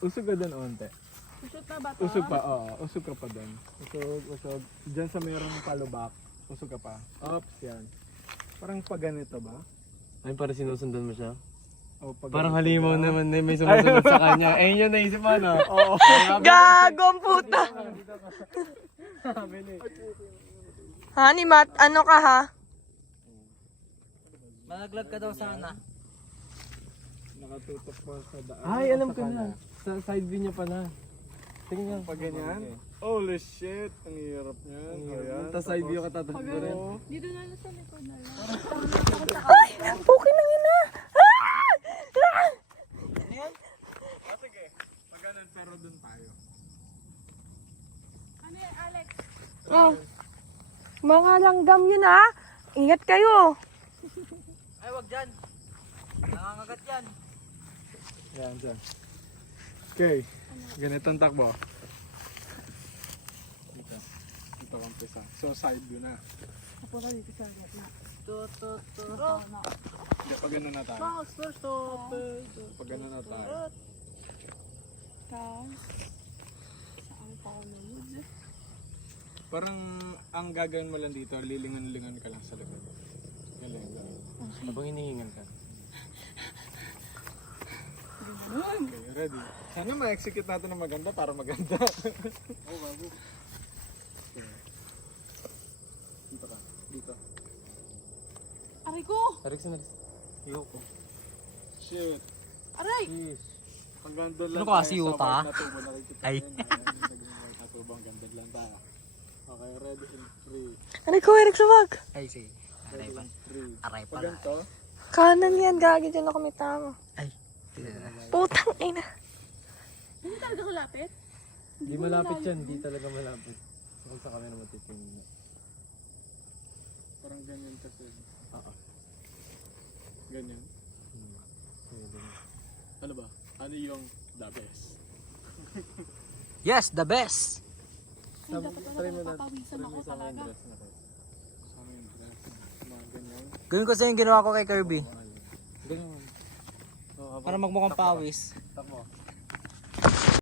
Usog ka doon onte. Usog na ba to? Usog pa, oo. Usog ka pa doon. Usog. Diyan sa mayroong palubak. Usog ka pa. Ops, yan. Parang pa ganito ba? Ay, parang sinusundan mo siya. O, pag Parang ganito halimaw ba? naman na may sumusunod sa kanya. Ayun yung naisip mo, no? Oo. Gagong puta! Honey, ano ka ha? Malaglag ka daw sana. Nakatutok pa sa daan. Ay, alam ko na. Sa side view niya pala. Tingnan. Pag ganyan? Holy shit! Ang hirap niyan. Ayan. Tapos side view ka tatakbo rin. Dito na lang sa likod na lang. Pukin ng ina! Sige. Pag ganun, pero doon tayo. Ano yan, Alex? Oh. Mga langgam yun ha! Ingat kayo! Ay, wag dyan. Nangangagat yan. Ayan, dyan. Okay. Ganitong takbo. Dito. Dito kang pisa. So, side view na. Apo ka dito sa gitna. Hindi, pag ganun na tayo. Box, first stop. Pag ganun na tayo. Saan pa ako nanood? Parang ang gagawin mo lang dito, lilingan-lingan ka lang sa likod. Galing, galing. Habang hinihingal ka. Okay, ready. Sana ma-execute natin ng maganda para maganda. Oh, bago. Okay. Dito ka. Dito. Aray ko! Tarik sa naris. Ayoko. Shit. Aray! Jeez. Ang ganda lang Ano ka, si Yuta? white na tubo. Nakikita Ay. yun. Naging white na tubo. Ang ganda lang tayo. Okay, ready and three. Aray ko, Eric, sumag! Ay, sige. Aray Ready pa. and three. Aray Pag pala. ganito, Kanan yan, gagi dyan ako may tama. Ay. Putang ina. Hindi talaga kalapit? Di malapit yan. Di talaga malapit. Kung sa camera matitingin. parang ganyan kasi. Oo. Ganyan. Ano ba? Ano yung the best? Yes, the best. Ay, dapat Try mo talaga na. papawisan Try ako mo sa akin talaga. dress na to. Sa amin, mga ganyan. Gawin ko sa yung ginawa ko kay Kirby. Ganyan. Oh, habang Para magmukhang pawis.